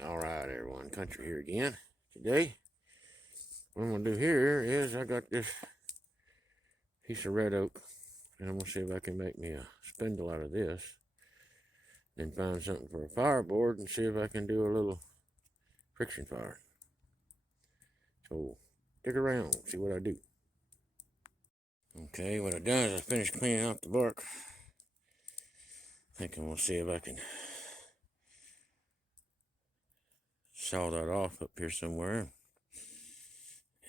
Alright everyone, Country here again. Today, what I'm going to do here is I got this piece of red oak, and I'm going to see if I can make me a spindle out of this. Then find something for a fireboard and see if I can do a little friction fire. So, stick around, see what I do. Okay, what I done is I finished cleaning out the bark. I think I'm going to see if I can saw that off up here somewhere.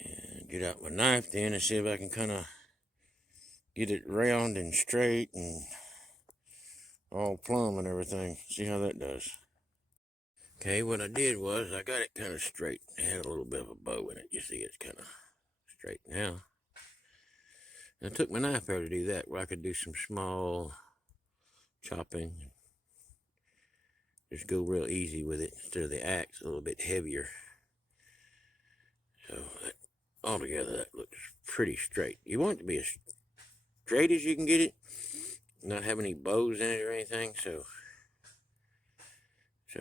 And get out my knife then and see if I can kind of get it round and straight and all plumb and everything. See how that does. Okay, what I did was I got it kind of straight. It had a little bit of a bow in it. You see it's kind of straight now. And I took my knife out to do that, where I could do some small chopping. Just go real easy with it instead of the axe, a little bit heavier. So altogether that looks pretty straight. You want it to be as straight as you can get it, not have any bows in it or anything, so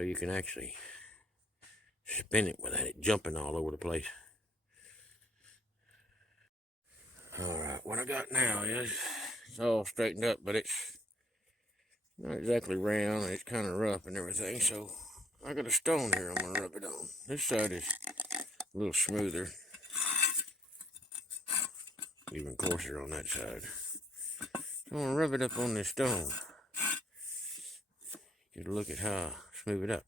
you can actually spin it without it jumping all over the place. Alright, what I got now is it's all straightened up, but it's not exactly round. It's kind of rough and everything, so I got a stone here I'm going to rub it on. This side is a little smoother, even coarser on that side. So I'm going to rub it up on this stone. Get a look at how I smooth it up.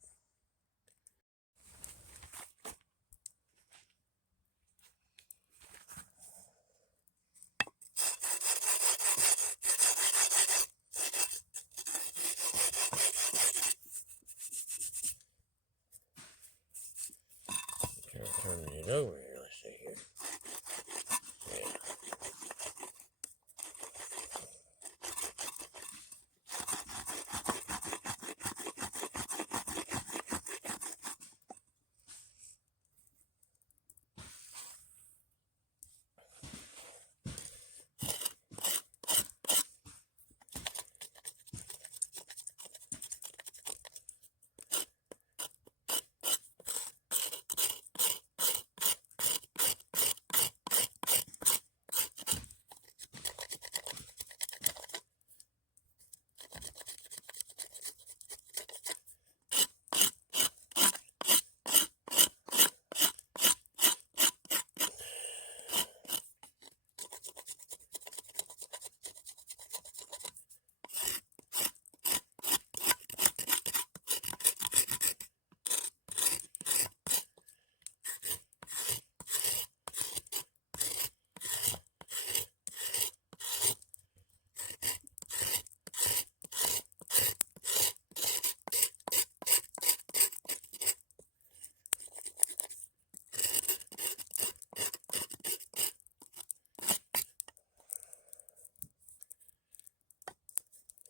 Turning it over here, let's see here.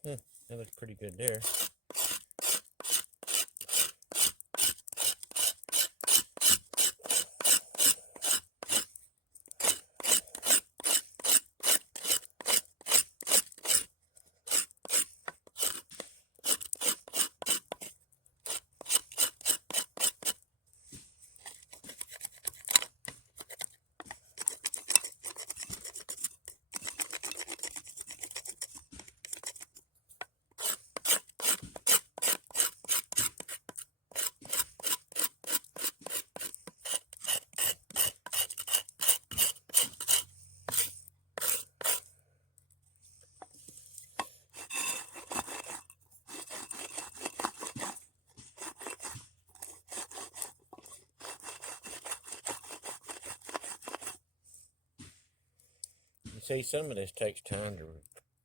Yeah. That looks pretty good there. You see, some of this takes time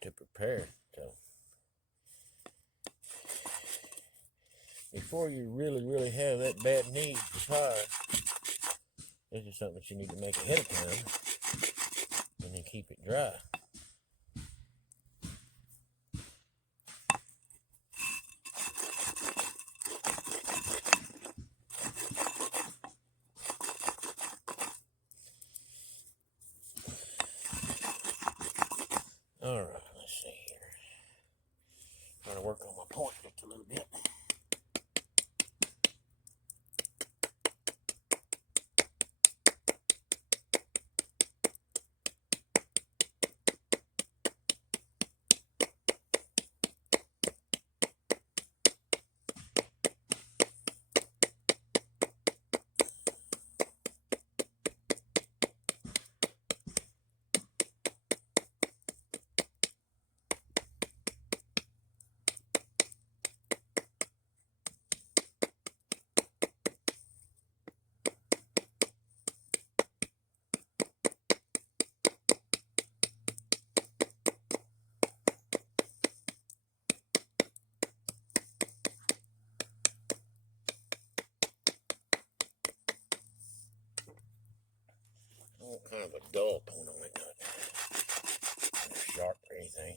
to prepare, so before you really have that bad need for fire, this is something that you need to make ahead of time and then keep it dry. Alright, let's see here. Trying to work on my point just a little bit. kind of a dull tone on it, not sharp or anything.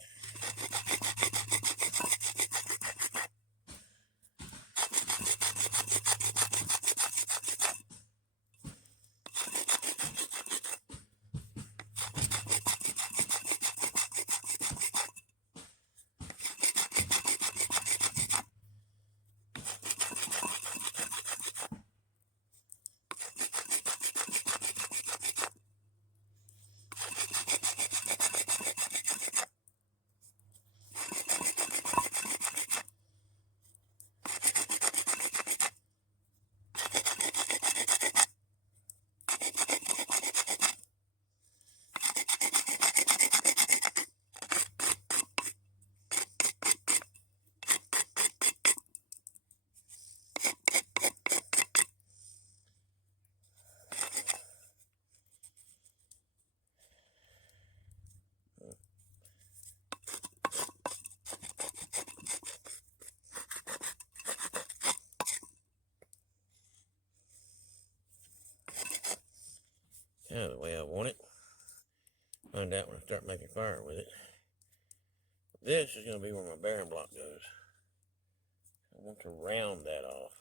Kind of the way I want it. Find out when I start making fire with it. This is going to be where my bearing block goes. I want to round that off.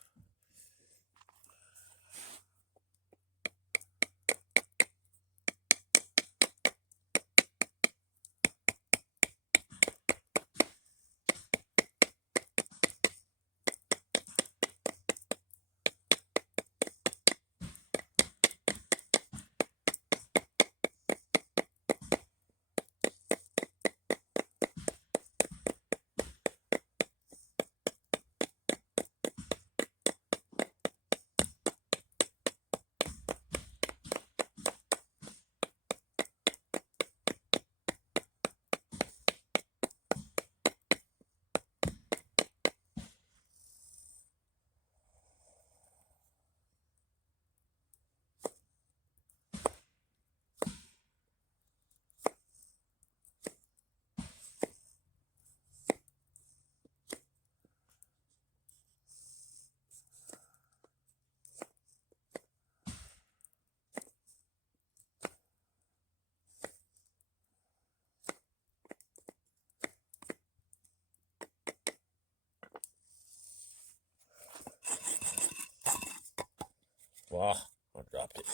Wow, I dropped it.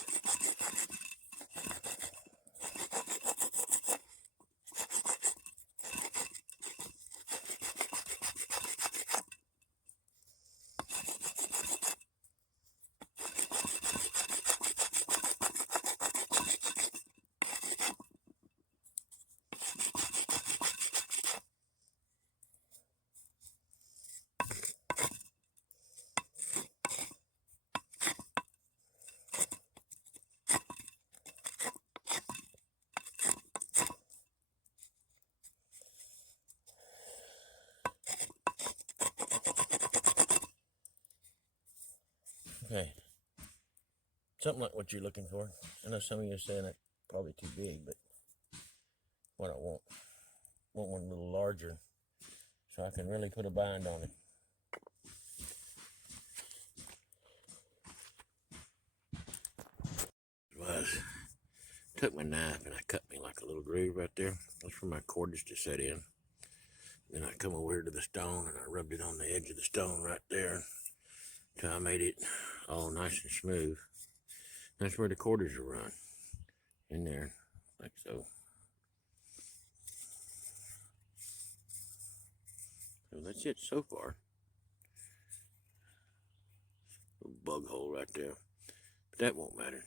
Okay, something like what you're looking for. I know some of you are saying that's probably too big, but what I want one a little larger so I can really put a bind on it. Took my knife and I cut me like a little groove right there. That's for my cordage to set in. Then I come over here to the stone and I rubbed it on the edge of the stone right there till I made it all nice and smooth. That's where the cordage will run, in there, like so. So that's it so far. Little bug hole right there, but that won't matter.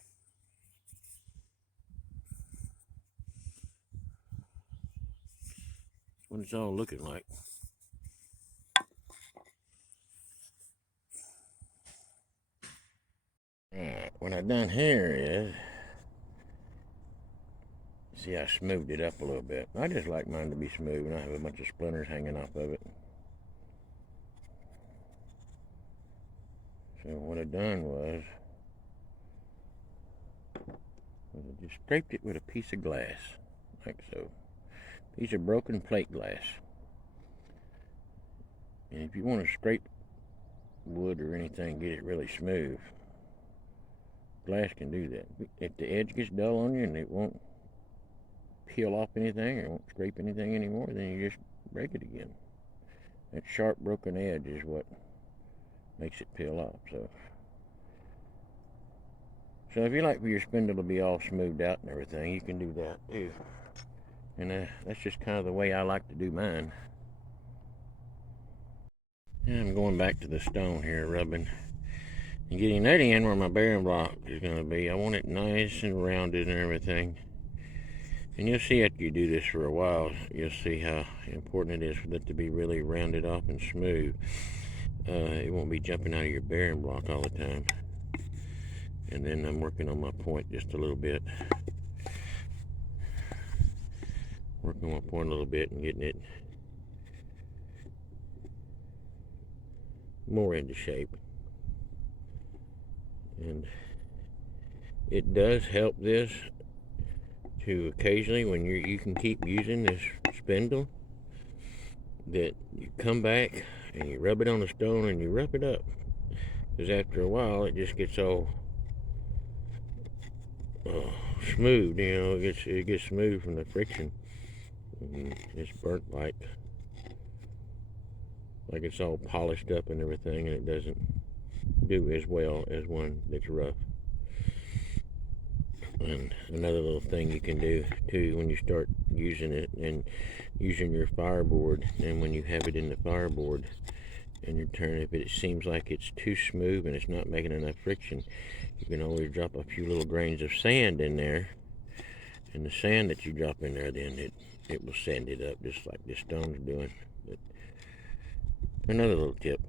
That's what it's all looking like. Alright, what I done here is, see, I smoothed it up a little bit. I just like mine to be smooth, and I have a bunch of splinters hanging off of it. So what I done was I just scraped it with a piece of glass, like so. Piece of broken plate glass. And if you want to scrape wood or anything, get it really smooth, glass can do that. If the edge gets dull on you and it won't peel off anything or won't scrape anything anymore, then you just break it again. That sharp broken edge is what makes it peel off. So if you like for your spindle to be all smoothed out and everything, you can do that too. And that's just kind of the way I like to do mine. And I'm going back to the stone here, rubbing and getting that in where my bearing block is going to be. I want it nice and rounded and everything. And you'll see after you do this for a while, you'll see how important it is for it to be really rounded off and smooth. It won't be jumping out of your bearing block all the time. And then I'm working on my point just a little bit. Working on my point a little bit and getting it more into shape. And it does help this to occasionally, when you can keep using this spindle, that you come back and you rub it on the stone and you rub it up, because after a while it just gets all smooth. You know, it gets smooth from the friction. And it's burnt like it's all polished up and everything, and it doesn't do as well as one that's rough. And another little thing you can do too when you start using it and using your fireboard, and when you have it in the fireboard and you're turning, if it seems like it's too smooth and it's not making enough friction, you can always drop a few little grains of sand in there, and the sand that you drop in there, then it will sand it up just like this stone's doing. But another little tip.